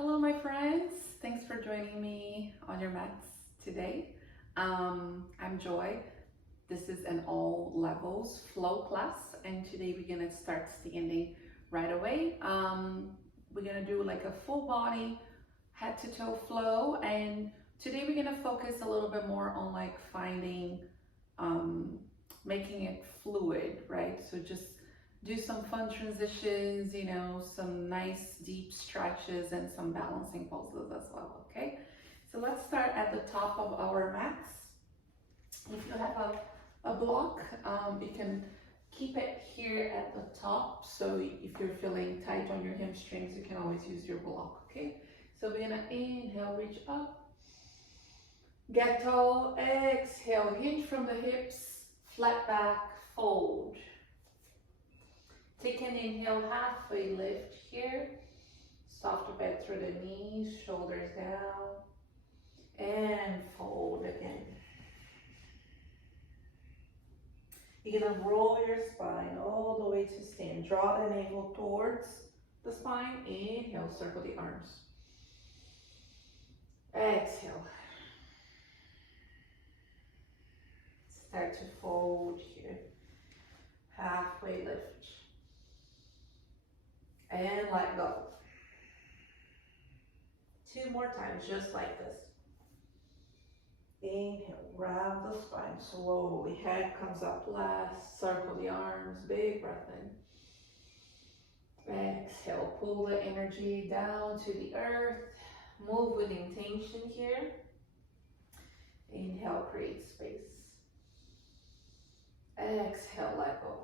Hello, my friends. Thanks for joining me on your mats today. I'm Joy. This is an all levels flow class, and today we're gonna start standing right away. We're gonna do like a full body head to toe flow, and today we're gonna focus a little bit more on like finding, making it fluid, right? So just do some fun transitions, some nice deep stretches and some balancing poses as well, okay? So let's start at the top of our mats. If you have a block, you can keep it here at the top. So if you're feeling tight on your hamstrings, you can always use your block, okay? So we're gonna inhale, reach up, get tall, exhale, hinge from the hips, flat back, fold. Take an inhale, halfway lift here. Soft bend through the knees, shoulders down. And fold again. You're gonna roll your spine all the way to stand. Draw the navel towards the spine. Inhale, circle the arms. Exhale. Start to fold here. Halfway lift. And let go. 2 more times, just like this. Inhale, round the spine slowly. Head comes up last. Circle the arms. Big breath in. Exhale, pull the energy down to the earth. Move with intention here. Inhale, create space. Exhale, let go.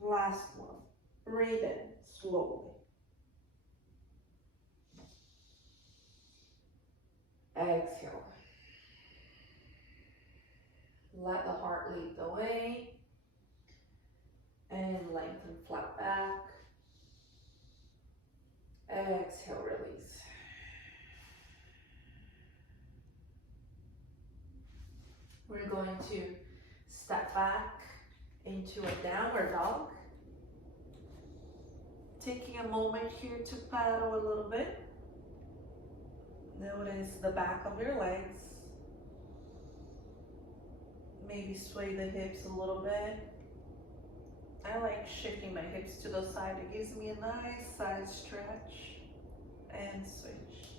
Last one. Breathe in slowly. Exhale. Let the heart lead the way. And lengthen flat back. Exhale, release. We're going to step back into a downward dog. Taking a moment here to paddle a little bit. Notice the back of your legs. Maybe sway the hips a little bit. I like shifting my hips to the side. It gives me a nice side stretch. And switch.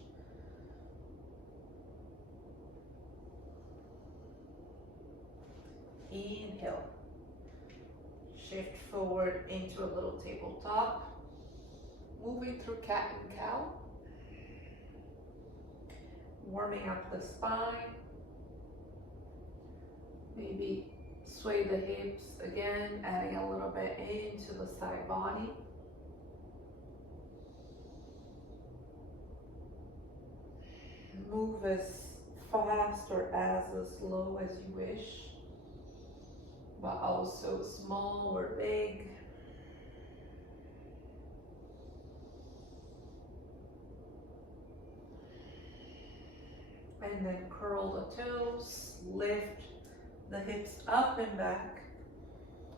Inhale. Shift forward into a little tabletop. Moving through cat and cow. Warming up the spine. Maybe sway the hips again, adding a little bit into the side body. Move as fast or as slow as you wish, but also small or big. And then curl the toes, lift the hips up and back,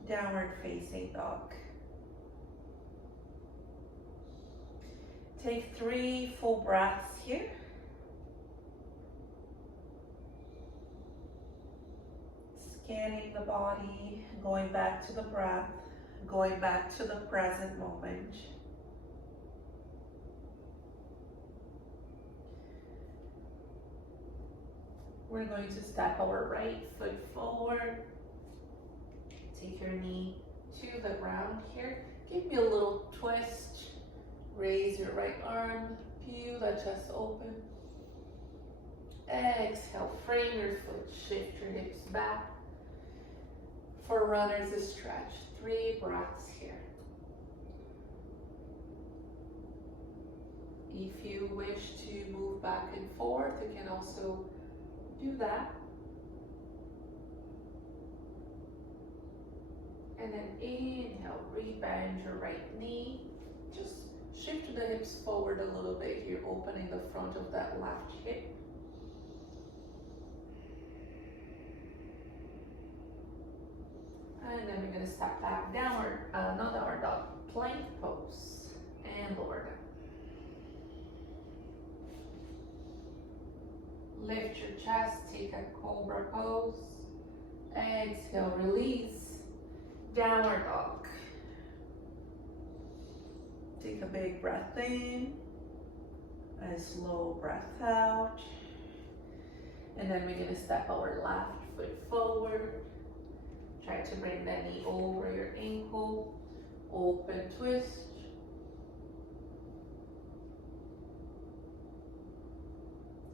downward facing dog. Take 3 full breaths here. Scanning the body, going back to the breath, going back to the present moment. We're going to step our right foot forward. Take your knee to the ground here. Give me a little twist. Raise your right arm. Peel that chest open. Exhale, frame your foot. Shift your hips back. For runners, a stretch. 3 breaths here. If you wish to move back and forth, you can also do that. And then inhale, rebend your right knee. Just shift the hips forward a little bit here, opening the front of that left hip. And then we're going to step back, downward, not downward dog, plank pose, and lower down. Lift your chest, take a cobra pose. Exhale, release. Downward dog. Take a big breath in. A slow breath out. And then we're gonna step our left foot forward. Try to bring the knee over your ankle. Open twist.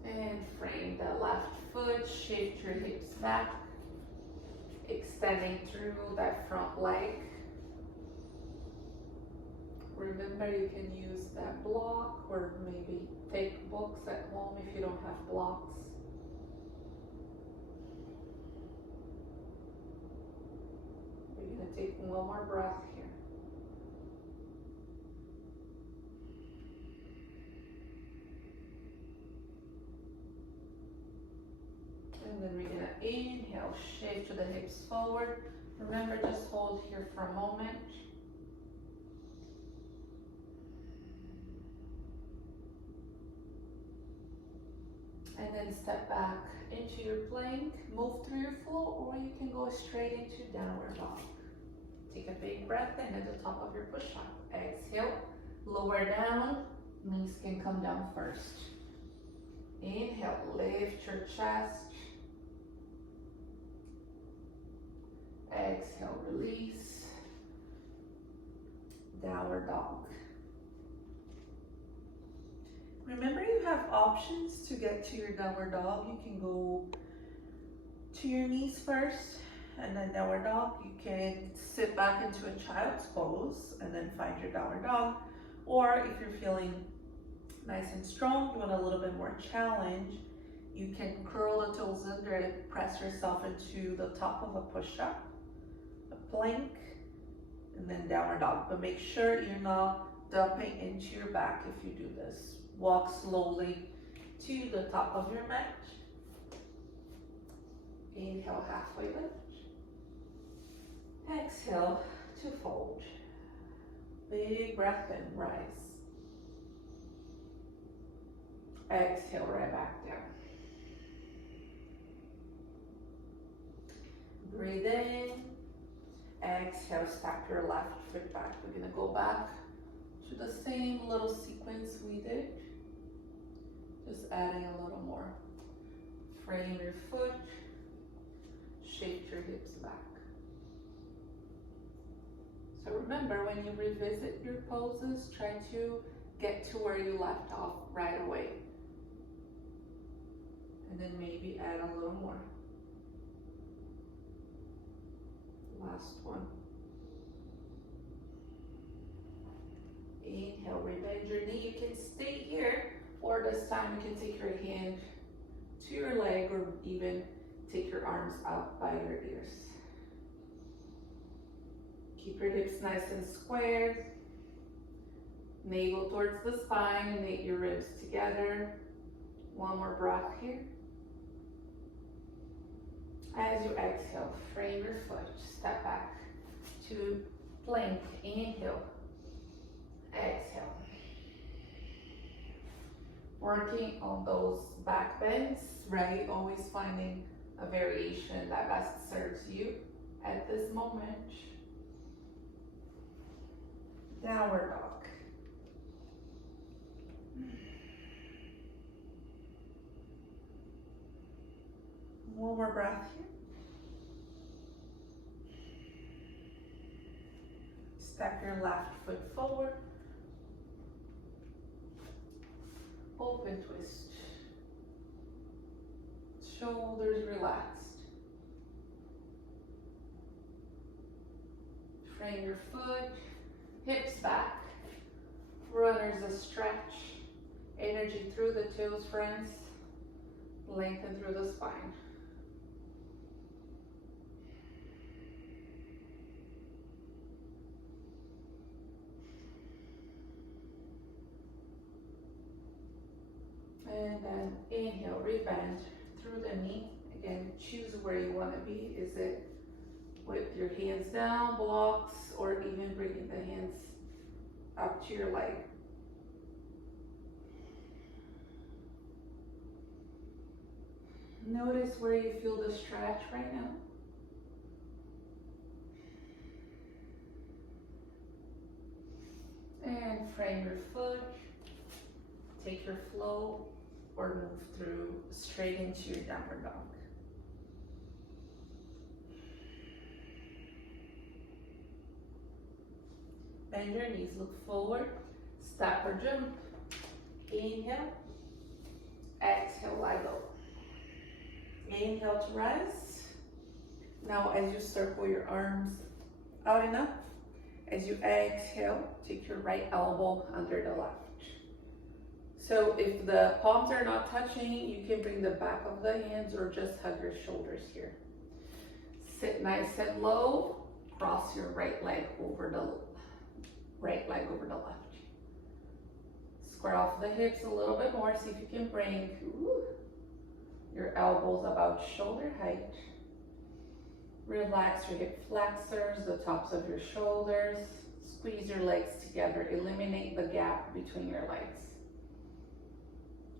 And frame the left foot, shift your hips back, extending through that front leg. Remember, you can use that block or maybe take books at home if you don't have blocks. We're gonna take one more breath here. And then we're gonna inhale, shift to the hips forward. Remember, just hold here for a moment. And then step back into your plank, move through your floor, or you can go straight into downward dog. Take a big breath in at the top of your push-up. Exhale, lower down, knees can come down first. Inhale, lift your chest. Exhale, release. Downward dog. Remember, you have options to get to your downward dog. You can go to your knees first and then downward dog. You can sit back into a child's pose and then find your downward dog. Or if you're feeling nice and strong, you want a little bit more challenge, you can curl the toes under and press yourself into the top of a push-up, a plank, and then downward dog. But make sure you're not dumping into your back if you do this. Walk slowly to the top of your mat. Inhale, halfway lift. Exhale to fold. Big breath in, rise. Exhale, right back down. Breathe in. Exhale, step your left foot back. We're gonna go back to the same little sequence we did. Just adding a little more. Frame your foot, shift your hips back. So remember, when you revisit your poses, try to get to where you left off right away. And then maybe add a little more. Last one. Inhale, rebend your knee. You can stay here, or this time you can take your hand to your leg or even take your arms out by your ears. Keep your hips nice and squared. Navel towards the spine and knit your ribs together. One more breath here. As you exhale, frame your foot. Step back to plank. Inhale. Exhale. Working on those back bends, right? Always finding a variation that best serves you at this moment. Downward dog. One more breath here. Step your left foot forward. Open twist. Shoulders relaxed. Frame your foot, hips back. Runners a stretch. Energy through the toes, friends. Lengthen through the spine. And then inhale, rebend through the knee. Again, choose where you want to be. Is it with your hands down, blocks, or even bringing the hands up to your leg? Notice where you feel the stretch right now. And frame your foot. Take your flow or move through straight into your downward dog. Bend your knees, look forward, step or jump. Inhale, exhale, lie low. Inhale to rise. Now as you circle your arms out enough, as you exhale, take your right elbow under the left. So if the palms are not touching, you can bring the back of the hands or just hug your shoulders here. Sit nice and low, cross your right leg over the left. Square off the hips a little bit more. See if you can bring your elbows about shoulder height. Relax your hip flexors, the tops of your shoulders. Squeeze your legs together. Eliminate the gap between your legs.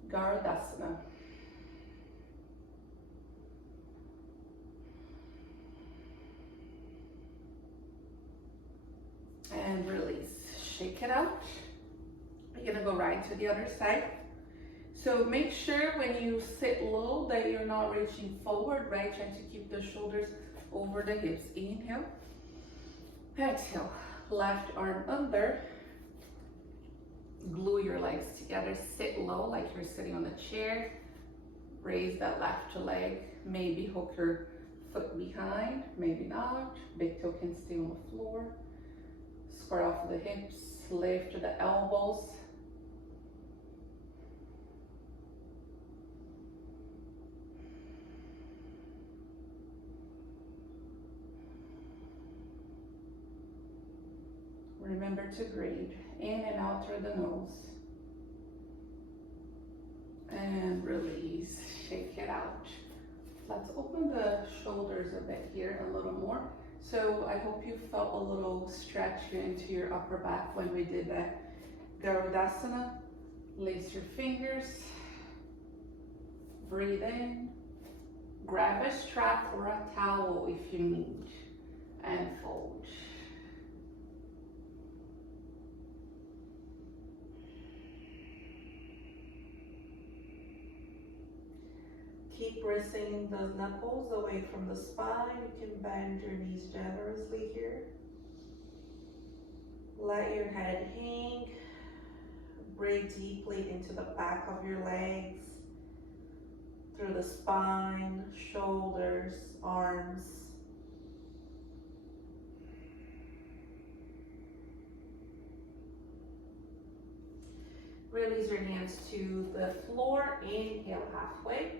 Garudasana. And release. Shake it out. You're gonna go right to the other side. So make sure when you sit low that you're not reaching forward, right? Trying to keep the shoulders over the hips. Inhale. Exhale. Left arm under. Glue your legs together. Sit low like you're sitting on a chair. Raise that left leg. Maybe hook your foot behind. Maybe not. Big toe can stay on the floor. Square off the hips. Lift the elbows. Remember to breathe in and out through the nose. And release, shake it out. Let's open the shoulders a bit here, a little more. So I hope you felt a little stretch here into your upper back when we did that Garudasana. Lace your fingers, breathe in, grab a strap or a towel if you need, and fold. Keep resting the knuckles away from the spine. You can bend your knees generously here. Let your head hang. Breathe deeply into the back of your legs, through the spine, shoulders, arms. Release your hands to the floor. Inhale halfway.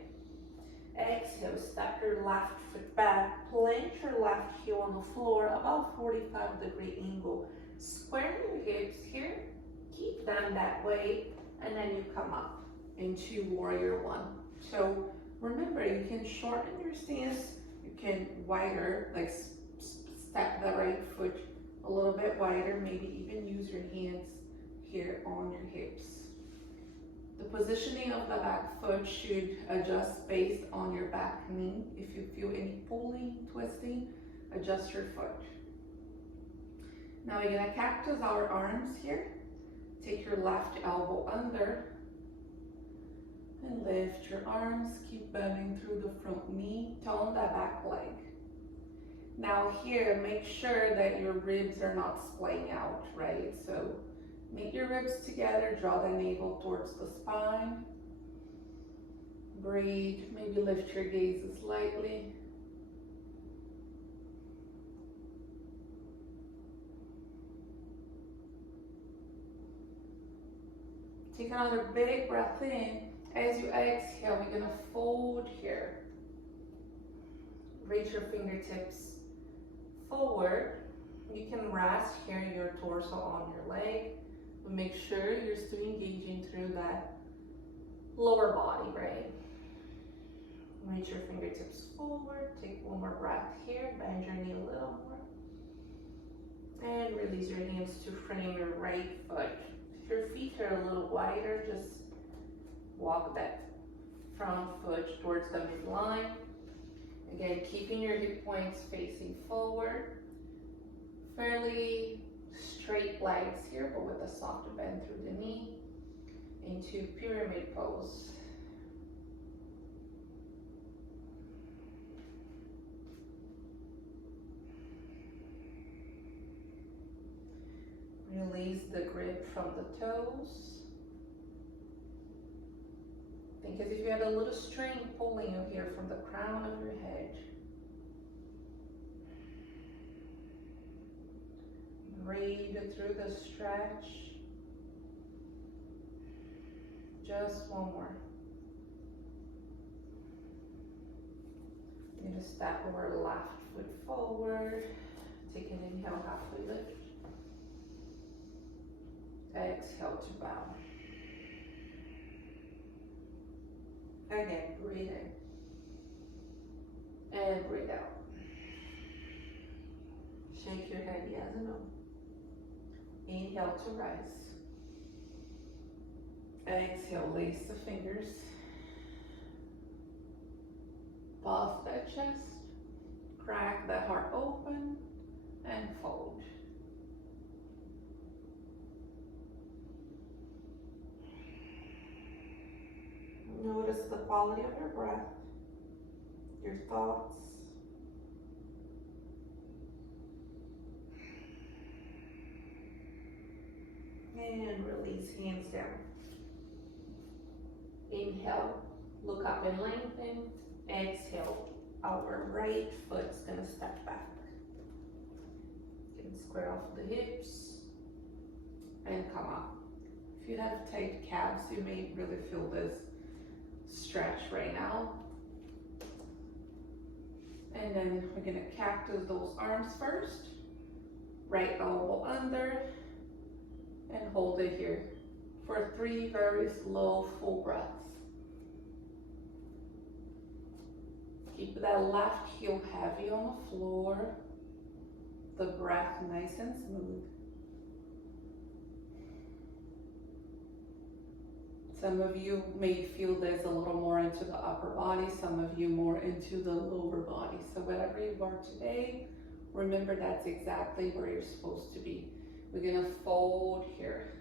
Exhale, step your left foot back, plant your left heel on the floor, about 45-degree angle. Square your hips here, keep them that way, and then you come up into warrior one. So remember, you can shorten your stance, you can wider, like step the right foot a little bit wider, maybe even use your hands here on your hips. The positioning of the back foot should adjust based on your back knee. If you feel any pulling, twisting, adjust your foot. Now we're gonna cactus our arms here. Take your left elbow under and lift your arms. Keep bending through the front knee. Tone that back leg. Now here, make sure that your ribs are not splaying out, right? So meet your ribs together, draw the navel towards the spine. Breathe, maybe lift your gaze slightly. Take another big breath in. As you exhale, we're gonna fold here. Reach your fingertips forward. You can rest here your torso on your leg. But make sure you're still engaging through that lower body, right? Reach your fingertips forward. Take one more breath here. Bend your knee a little more. And release your hands to frame your right foot. If your feet are a little wider, just walk that front foot towards the midline. Again, keeping your hip points facing forward. Fairly straight legs here, but with a soft bend through the knee. Into pyramid pose. Release the grip from the toes. Think as if you had a little string pulling you here from the crown of your head. Breathe through the stretch. Just one more. You're going to step our left foot forward. Take an inhale, halfway lift. Exhale to bow. Again, breathe in. And breathe out. Shake your head yes and no. Inhale to rise. Exhale, lace the fingers. Puff that chest. Crack that heart open. And fold. Notice the quality of your breath, your thoughts. And release, hands down. Inhale, look up and lengthen. Exhale, our right foot's gonna step back. You can square off the hips and come up. If you have tight calves, you may really feel this stretch right now. And then we're gonna cactus those arms first. Right elbow under and hold it here for 3 very slow full breaths. Keep that left heel heavy on the floor. The breath nice and smooth. Some of you may feel this a little more into the upper body, some of you more into the lower body. So whatever you are today, remember that's exactly where you're supposed to be. We're gonna fold here.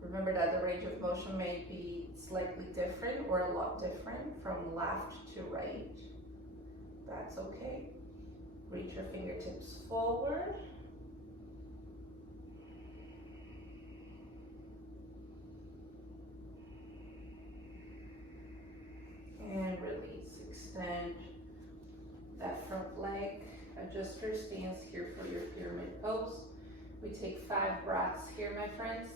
Remember that the range of motion may be slightly different or a lot different from left to right. That's okay. Reach your fingertips forward. And release, extend that front leg. Adjust your stance here for your pyramid pose. We take 5 breaths here, my friends.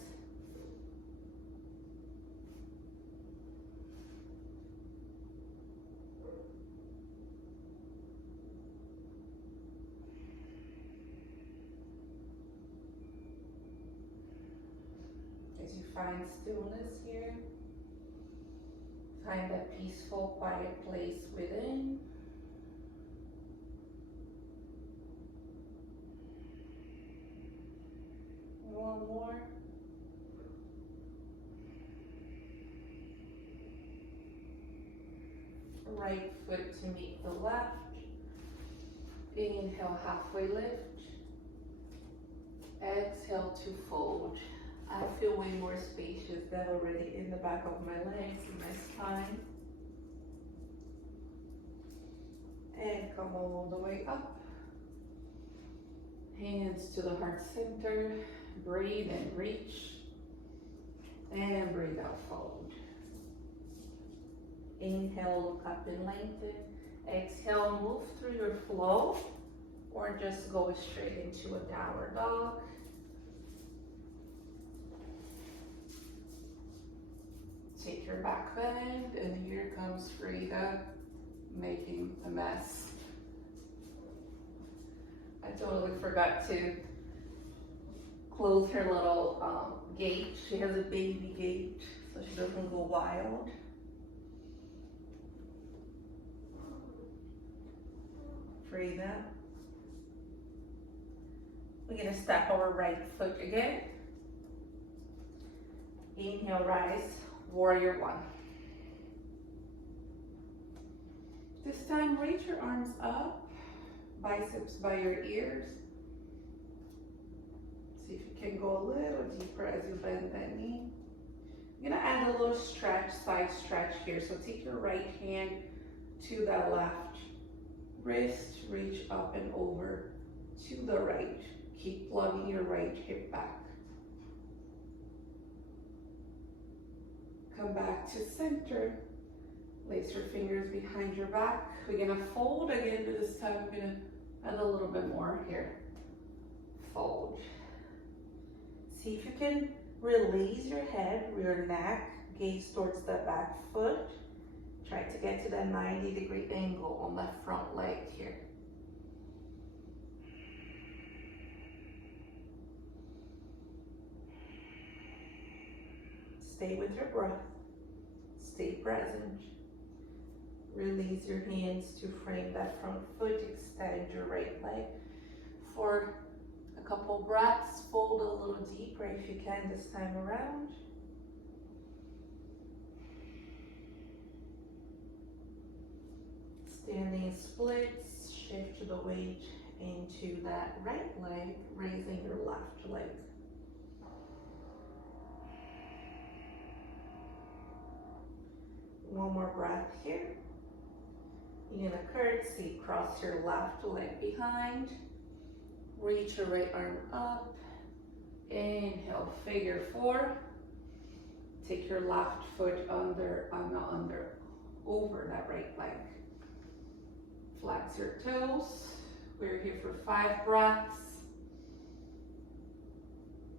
As you find stillness here, find that peaceful, quiet place within. One more. Right foot to meet the left. Inhale, halfway lift. Exhale to fold. I feel way more spacious than already in the back of my legs and my spine. And come all the way up. Hands to the heart center. Breathe and reach. And breathe out, fold. Inhale, look up and lengthen. Exhale, move through your flow. Or just go straight into a downward dog. Take your back bend, and here comes Frida making a mess. I totally forgot to close her little gate. She has a baby gate, so she doesn't go wild. Frida. We're gonna step our right foot again. Inhale, rise, warrior one. This time, reach your arms up, biceps by your ears. See if you can go a little deeper as you bend that knee. I'm gonna add a little stretch, side stretch here. So take your right hand to the left wrist, reach up and over to the right. Keep plugging your right hip back. Come back to center. Place your fingers behind your back. We're gonna fold again, but this time we're gonna add a little bit more here. Fold. See if you can release your head, your neck, gaze towards the back foot. Try to get to that 90-degree angle on the front leg here. Stay with your breath. Stay present. Release your hands to frame that front foot. Extend your right leg for a couple breaths. Fold a little deeper if you can this time around. Standing splits, shift the weight into that right leg, raising your left leg. One more breath here. You're gonna curtsy, cross your left leg behind, reach your right arm up, inhale, figure four. Take your left foot over that right leg. Flex your toes. We're here for 5 breaths.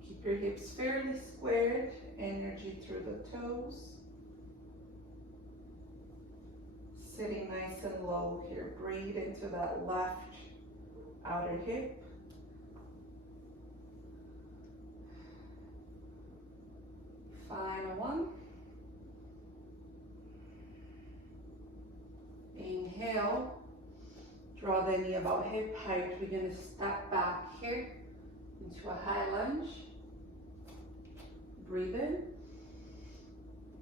Keep your hips fairly squared, energy through the toes. Sitting nice and low here. Breathe into that left outer hip. Final one. Inhale. Draw the knee about hip height. We're going to step back here into a high lunge. Breathe in.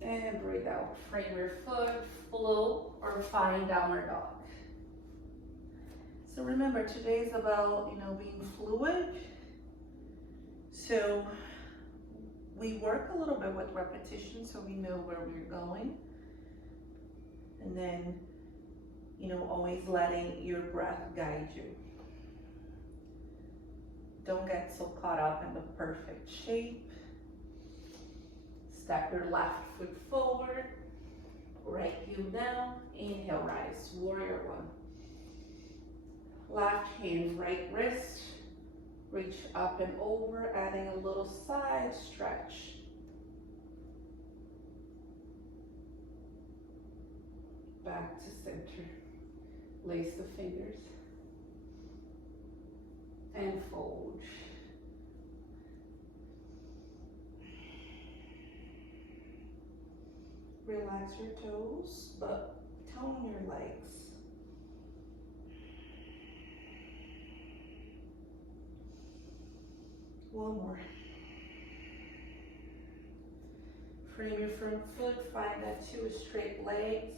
And breathe out. Frame your foot, flow, or find downward dog. So remember, today is about, being fluid. So we work a little bit with repetition so we know where we're going. And then, always letting your breath guide you. Don't get so caught up in the perfect shape. Step your left foot forward, right heel down, inhale, rise, warrior one. Left hand, right wrist, reach up and over, adding a little side stretch. Back to center. Lace the fingers and fold. Relax your toes, but tone your legs. One more. Frame your front foot, find that 2 straight legs.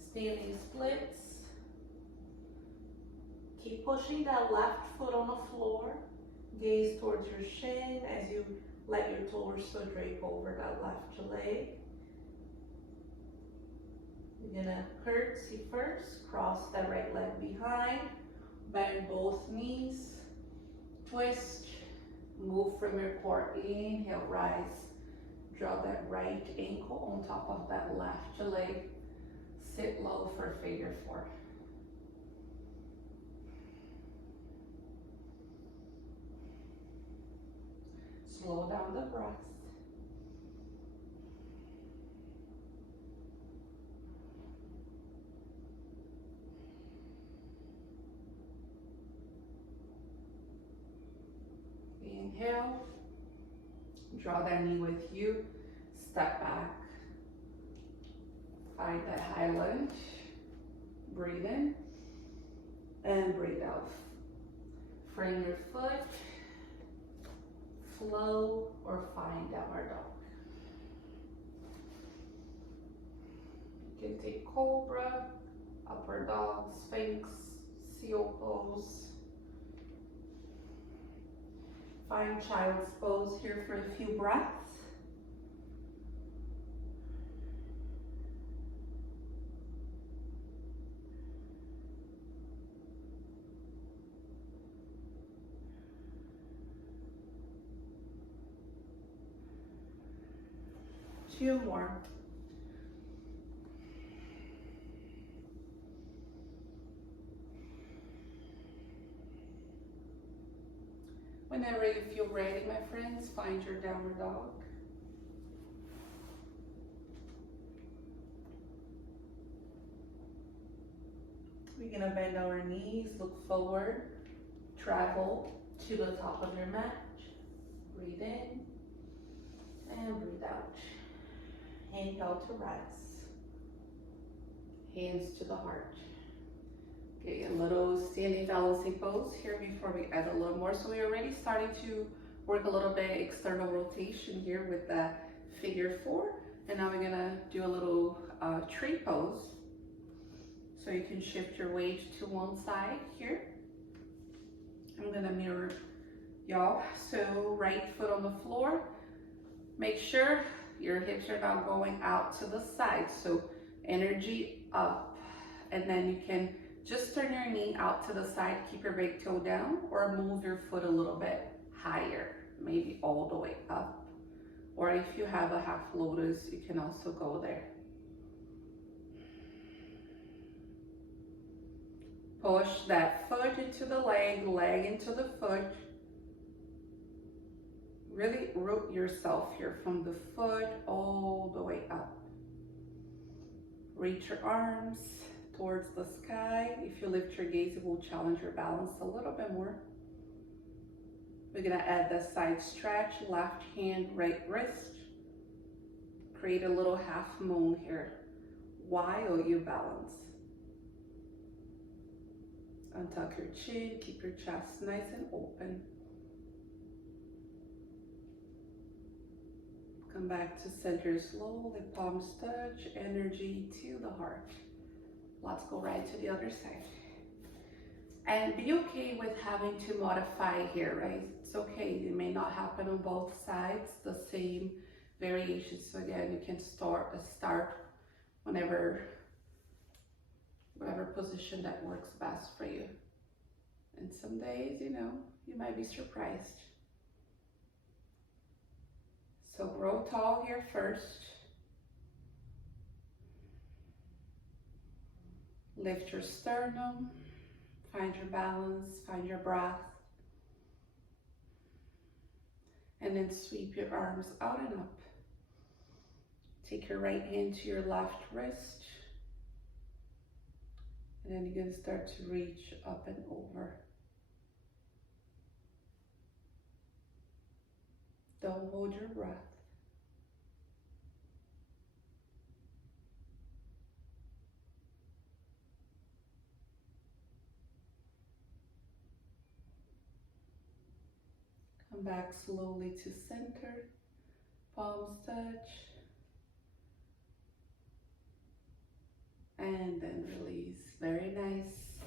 Standing splits. Keep pushing that left foot on the floor. Gaze towards your shin as you let your torso drape over that left leg. You're gonna curtsy first, cross that right leg behind, bend both knees, twist, move from your core, inhale, rise. Draw that right ankle on top of that left leg. Sit low for figure four. Slow down the breath. Inhale. Draw that knee with you. Step back. Find that high lunge. Breathe in. And breathe out. Frame your foot, flow, or find downward dog. You can take cobra, upward dog, sphinx, seal pose. Find child's pose here for a few breaths. Two more. Whenever you feel ready, my friends, find your downward dog. We're gonna bend our knees, look forward, travel to the top of your mat. Breathe in and breathe out. Inhale to rise. Hands to the heart. Okay, a little standing balancing pose here before we add a little more. So we're already starting to work a little bit external rotation here with the figure 4. And now we're gonna do a little tree pose. So you can shift your weight to one side here. I'm gonna mirror y'all. So right foot on the floor. Make sure your hips are not going out to the side. So energy up. And then you can just turn your knee out to the side, keep your big toe down, or move your foot a little bit higher, maybe all the way up. Or if you have a half lotus, you can also go there. Push that foot into the leg, leg into the foot. Really root yourself here from the foot all the way up. Reach your arms towards the sky. If you lift your gaze, it will challenge your balance a little bit more. We're gonna add the side stretch, left hand, right wrist. Create a little half moon here while you balance. Untuck your chin, keep your chest nice and open. Come back to center slowly, palms touch, energy to the heart. Let's go right to the other side. And be okay with having to modify here, right? It's okay, it may not happen on both sides, the same variation. So again, you can start whenever, whatever position that works best for you. And some days, you know, you might be surprised. So grow tall here first. Lift your sternum, find your balance, find your breath. And then sweep your arms out and up. Take your right hand to your left wrist. And then you're going to start to reach up and over. Don't hold your breath. Come back slowly to center, palms touch, and then release. Very nice.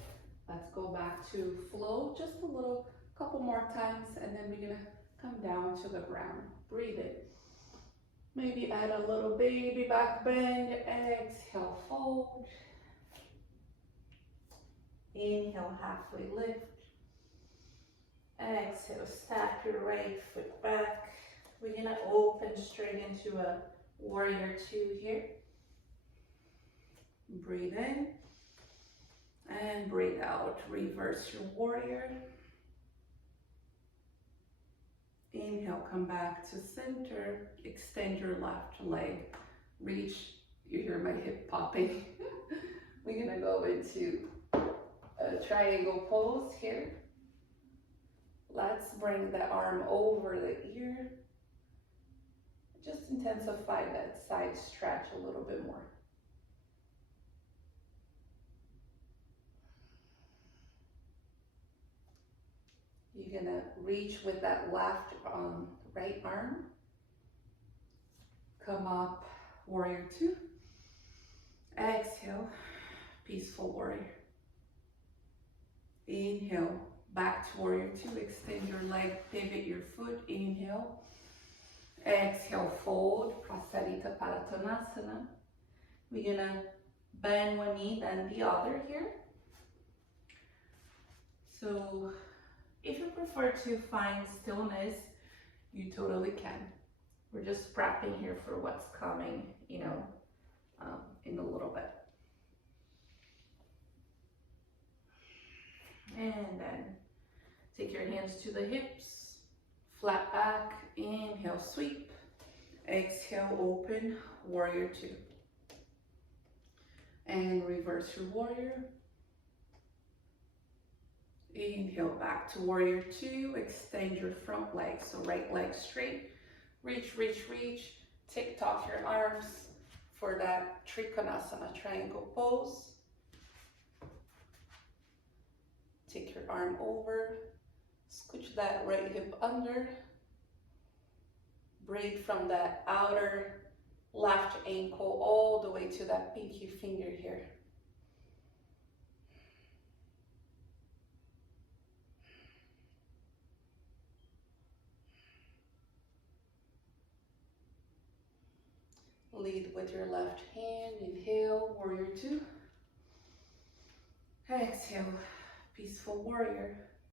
Let's go back to flow just a little, couple more times, and then we're gonna come down to the ground. Breathe in. Maybe add a little baby back bend. Exhale, fold. Inhale, halfway lift. Exhale, step your right foot back. We're gonna open straight into a warrior 2 here. Breathe in and breathe out. Reverse your warrior. Inhale, come back to center. Extend your left leg. Reach, you hear my hip popping. We're gonna go into a triangle pose here. Let's bring the arm over the ear. Just intensify that side stretch a little bit more. You're gonna reach with that left right arm. Come up, warrior two. Exhale, peaceful warrior. Inhale, back to warrior two. Extend your leg, pivot your foot. Inhale. Exhale, fold, Prasarita Paratonasana. We're gonna bend one knee, then the other here. So if you prefer to find stillness, you totally can. We're just prepping here for what's coming, you know, in a little bit. And then take your hands to the hips, flat back, inhale, sweep. Exhale, open, warrior two. And reverse your warrior. Inhale, back to warrior two. Extend your front leg, so right leg straight. Reach, reach, reach. Take off your arms for that Trikonasana triangle pose. Take your arm over. Scooch that right hip under. Braid from that outer left ankle all the way to that pinky finger here. Lead with your left hand. Inhale, warrior two. Exhale, peaceful warrior.